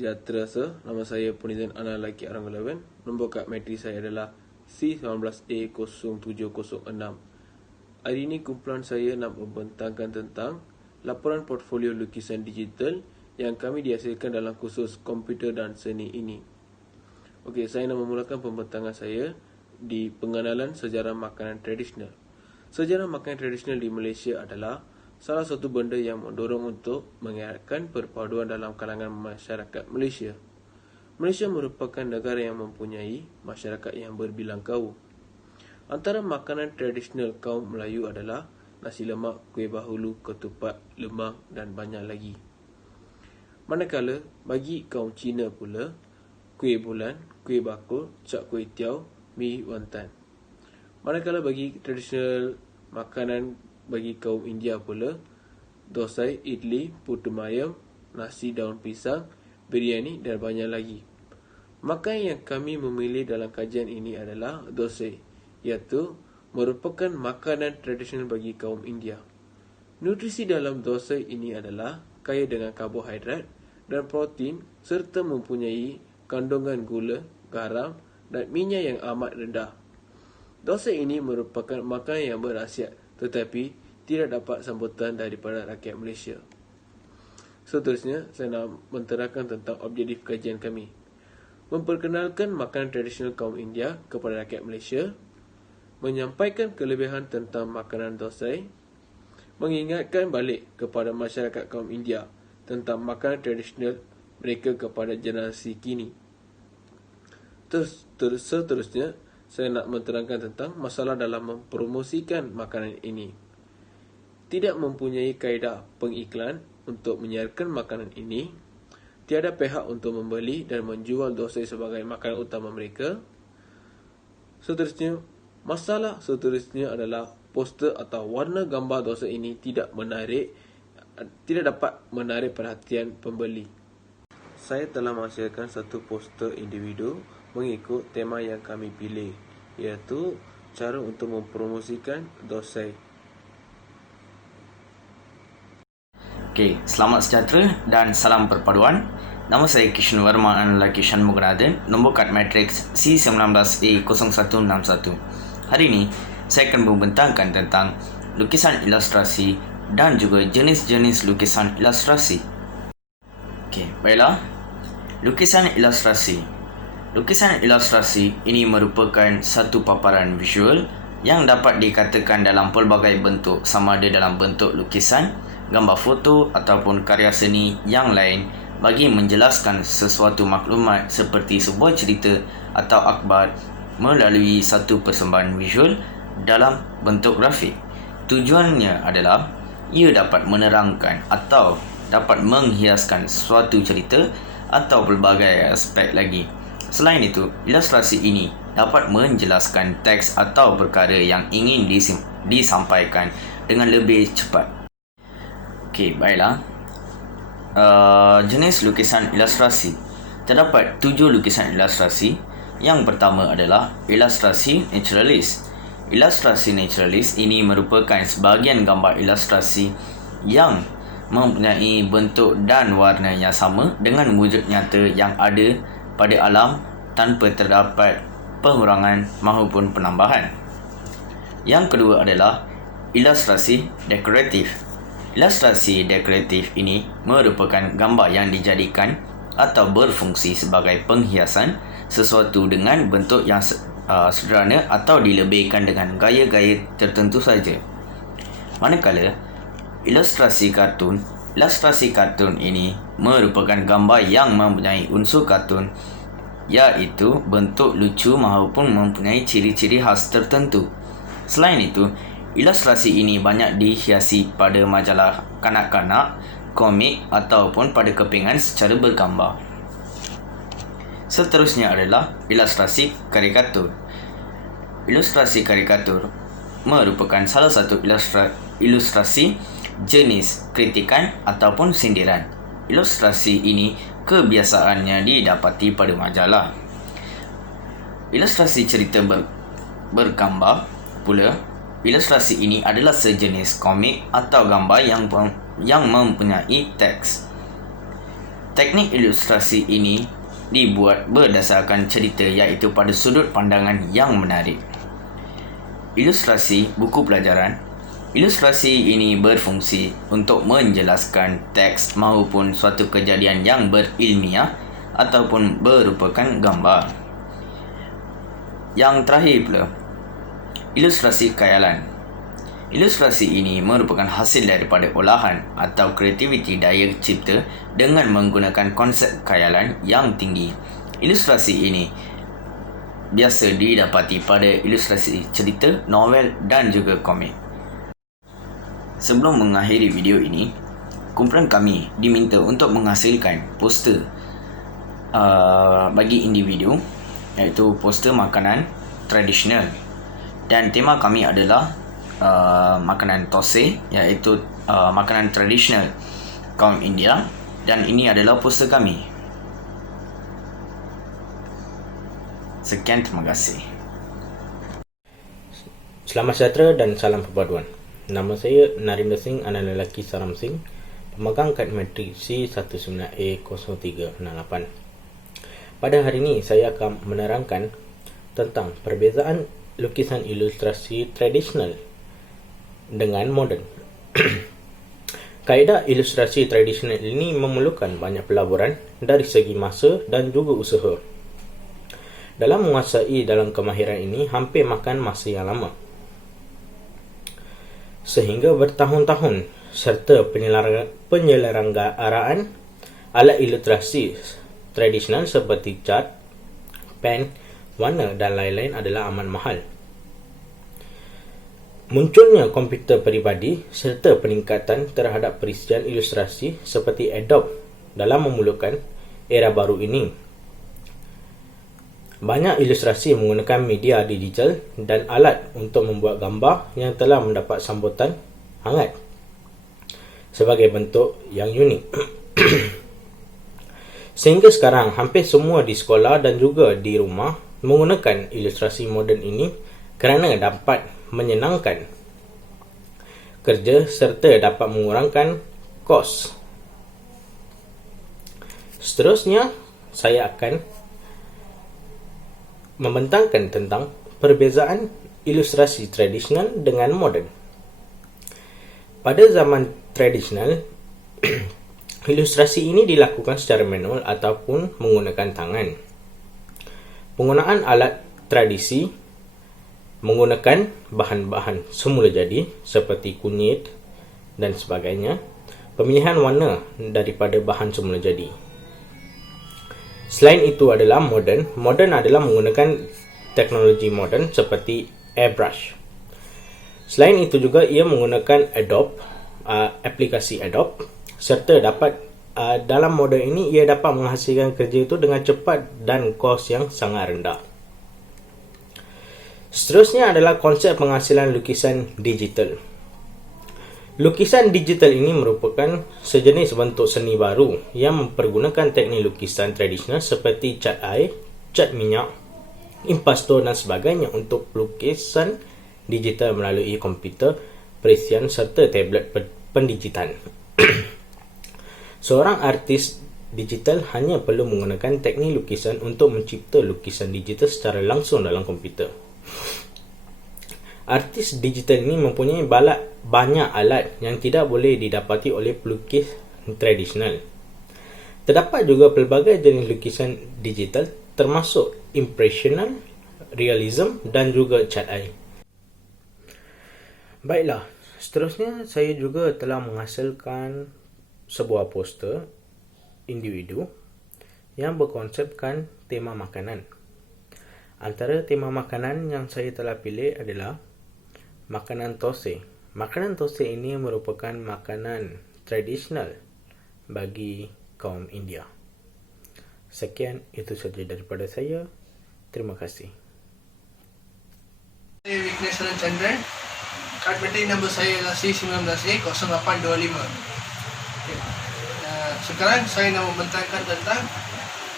sejahtera sir. Nama saya Punizan Analaki Aranggulawan. Nombor kad matrik saya adalah C19A0706. Hari ini kumpulan saya nak membentangkan tentang laporan portfolio lukisan digital yang kami dihasilkan dalam kursus komputer dan seni ini. Okey, saya nak memulakan pembentangan saya di pengenalan sejarah makanan tradisional. Sejarah makanan tradisional di Malaysia adalah salah satu benda yang mendorong untuk mengeratkan perpaduan dalam kalangan masyarakat Malaysia. Malaysia merupakan negara yang mempunyai masyarakat yang berbilang kaum. Antara makanan tradisional kaum Melayu adalah nasi lemak, kuih bahulu, ketupat, lemang dan banyak lagi. Manakala bagi kaum Cina pula, kuih bulan, kuih bakul, chap kuih tiaw, mi wantan. Manakala bagi tradisional makanan bagi kaum India pula, dosai, idli, putu mayam, nasi daun pisang, biryani dan banyak lagi. Makanan yang kami memilih dalam kajian ini adalah dosai, iaitu merupakan makanan tradisional bagi kaum India. Nutrisi dalam dosai ini adalah kaya dengan karbohidrat dan protein serta mempunyai kandungan gula, garam dan minyak yang amat rendah. Dosai ini merupakan makanan yang berkhasiat tetapi tidak dapat sambutan daripada rakyat Malaysia. Seterusnya, saya nak menterangkan tentang objektif kajian kami. Memperkenalkan makanan tradisional kaum India kepada rakyat Malaysia, menyampaikan kelebihan tentang makanan dosai, mengingatkan balik kepada masyarakat kaum India tentang makanan tradisional mereka kepada generasi kini. Seterusnya, saya nak menterangkan tentang masalah dalam mempromosikan makanan ini. Tidak mempunyai kaedah pengiklan untuk menyiarkan makanan ini, tiada pihak untuk membeli dan menjual dosai sebagai makanan utama mereka. Masalah seterusnya adalah poster atau warna gambar dosai ini tidak dapat menarik perhatian pembeli. Saya telah menghasilkan satu poster individu mengikut tema yang kami pilih, iaitu cara untuk mempromosikan dosai. Okey, selamat sejahtera dan salam perpaduan. Nama saya Kishan Verma Analaki Shanmuganathan, nombor kad matriks C19A0161. Hari ini, saya akan membentangkan tentang lukisan ilustrasi dan juga jenis-jenis lukisan ilustrasi. Okey, baiklah. Lukisan ilustrasi. Lukisan ilustrasi ini merupakan satu paparan visual yang dapat dikatakan dalam pelbagai bentuk, sama ada dalam bentuk lukisan, gambar foto ataupun karya seni yang lain bagi menjelaskan sesuatu maklumat seperti sebuah cerita atau akhbar melalui satu persembahan visual dalam bentuk grafik. Tujuannya adalah ia dapat menerangkan atau dapat menghiaskan suatu cerita atau pelbagai aspek lagi. Selain itu, ilustrasi ini dapat menjelaskan teks atau perkara yang ingin disampaikan dengan lebih cepat. Okey, baiklah. Jenis lukisan ilustrasi. Terdapat 7 lukisan ilustrasi. Yang pertama adalah ilustrasi naturalis. Ilustrasi naturalis ini merupakan sebahagian gambar ilustrasi yang mempunyai bentuk dan warna yang sama dengan wujud nyata yang ada pada alam tanpa terdapat pengurangan maupun penambahan. Yang kedua adalah ilustrasi dekoratif. Ilustrasi dekoratif ini merupakan gambar yang dijadikan atau berfungsi sebagai penghiasan sesuatu dengan bentuk yang sederhana atau dilebihkan dengan gaya-gaya tertentu saja. Manakala ilustrasi kartun ini merupakan gambar yang mempunyai unsur kartun, iaitu bentuk lucu maupun mempunyai ciri-ciri khas tertentu. Selain itu, ilustrasi ini banyak dihiasi pada majalah kanak-kanak, komik ataupun pada kepingan secara bergambar. Seterusnya adalah ilustrasi karikatur. Ilustrasi karikatur merupakan salah satu ilustrasi jenis kritikan ataupun sindiran. Ilustrasi ini kebiasaannya didapati pada majalah. Ilustrasi cerita bergambar pula. Ilustrasi ini adalah sejenis komik atau gambar yang mempunyai teks. Teknik ilustrasi ini dibuat berdasarkan cerita iaitu pada sudut pandangan yang menarik. Ilustrasi buku pelajaran. Ilustrasi ini berfungsi untuk menjelaskan teks maupun suatu kejadian yang berilmiah ataupun merupakan gambar. Yang terakhir pula, ilustrasi khayalan. Ilustrasi ini merupakan hasil daripada olahan atau kreativiti daya cipta dengan menggunakan konsep khayalan yang tinggi. Ilustrasi ini biasa didapati pada ilustrasi cerita, novel dan juga komik. Sebelum mengakhiri video ini, kumpulan kami diminta untuk menghasilkan poster bagi individu, iaitu poster makanan tradisional, dan tema kami adalah makanan thosai, iaitu makanan tradisional kaum India, dan ini adalah poster kami. Sekian, terima kasih. Selamat sejahtera dan salam perpaduan. Nama saya Narinder Singh, anak lelaki Saram Singh, pemegang kad matrik C19A0368. Pada hari ini saya akan menerangkan tentang perbezaan lukisan ilustrasi tradisional dengan moden. Kaedah ilustrasi tradisional ini memerlukan banyak pelaburan dari segi masa dan juga usaha. Dalam menguasai dalam kemahiran ini hampir makan masa yang lama, sehingga bertahun-tahun, serta penyelenggaraan alat ilustrasi tradisional seperti cat, pen, warna dan lain-lain adalah amat mahal. Munculnya komputer peribadi serta peningkatan terhadap perisian ilustrasi seperti Adobe dalam memulakan era baru ini. Banyak ilustrasi menggunakan media digital dan alat untuk membuat gambar yang telah mendapat sambutan hangat sebagai bentuk yang unik. Sehingga sekarang hampir semua di sekolah dan juga di rumah menggunakan ilustrasi moden ini kerana dapat menyenangkan kerja serta dapat mengurangkan kos. Seterusnya, saya akan membentangkan tentang perbezaan ilustrasi tradisional dengan moden. Pada zaman tradisional, ilustrasi ini dilakukan secara manual ataupun menggunakan tangan. Penggunaan alat tradisi menggunakan bahan-bahan semula jadi seperti kunyit dan sebagainya. Pemilihan warna daripada bahan semula jadi. Selain itu adalah moden. Moden adalah menggunakan teknologi moden seperti airbrush. Selain itu juga ia menggunakan Adobe, aplikasi Adobe, serta dapat dalam moden ini ia dapat menghasilkan kerja itu dengan cepat dan kos yang sangat rendah. Seterusnya adalah konsep penghasilan lukisan digital. Lukisan digital ini merupakan sejenis bentuk seni baru yang mempergunakan teknik lukisan tradisional seperti cat air, cat minyak, impasto dan sebagainya untuk lukisan digital melalui komputer perisian serta tablet pendigitan. Seorang artis digital hanya perlu menggunakan teknik lukisan untuk mencipta lukisan digital secara langsung dalam komputer. Artis digital ini mempunyai banyak alat yang tidak boleh didapati oleh pelukis tradisional. Terdapat juga pelbagai jenis lukisan digital termasuk impressional, realism dan juga cat air. Baiklah, seterusnya saya juga telah menghasilkan sebuah poster individu yang berkonsepkan tema makanan. Antara tema makanan yang saya telah pilih adalah makanan thosai. Makanan thosai ini merupakan makanan tradisional bagi kaum India. Sekian, itu saja daripada saya. Terima kasih. Saya Vignesh Chandran. Kad matrik nombor saya adalah C19A0825. Sekarang saya nak membentangkan tentang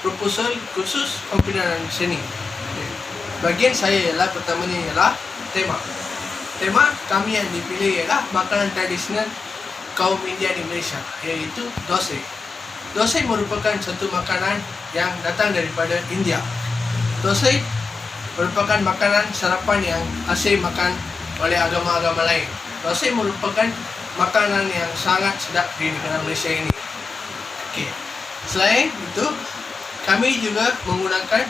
proposal khusus komputer dan seni. Bagian saya ialah pertama ni ialah tema. Tema kami yang dipilih ialah makanan tradisional kaum India di Malaysia, iaitu thosai. Dosai merupakan satu makanan yang datang daripada India. Dosai merupakan makanan sarapan yang asyik makan oleh agama-agama lain. Dosai merupakan makanan yang sangat sedap di negara Malaysia ini. Okey. Selain itu, kami juga menggunakan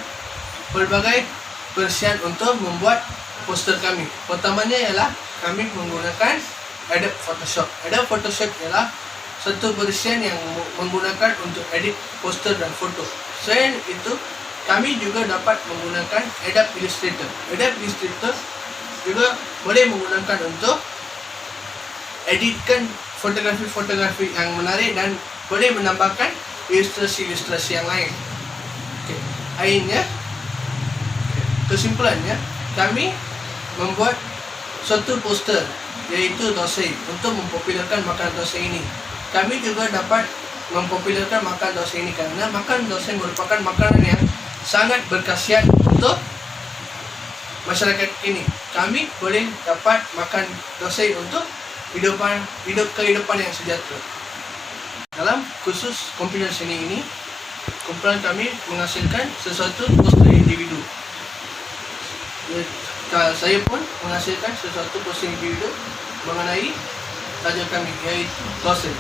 berbagai persiapan untuk membuat poster kami. Pertamanya ialah kami menggunakan Adobe Photoshop. Adobe Photoshop ialah satu persiapan yang menggunakan untuk edit poster dan foto. Selain itu, kami juga dapat menggunakan Adobe Illustrator. Adobe Illustrator juga boleh menggunakan untuk editkan fotografi-fotografi yang menarik dan boleh menambahkan ilustrasi-ilustrasi yang lain. Okay. Akhirnya, kesimpulannya, kami membuat suatu poster iaitu dosai untuk mempopularkan makanan dosai ini. Kami juga dapat mempopularkan makan dosai ini kerana makan dosai merupakan makanan yang sangat berkhasiat untuk masyarakat ini. Kami boleh dapat makan dosai untuk kehidupan yang sejahtera. Dalam kursus komputer seni ini, kumpulan kami menghasilkan sesuatu poster individu. Saya pun menghasilkan sesuatu poster individu mengenai tajuk kami, iaitu dosai.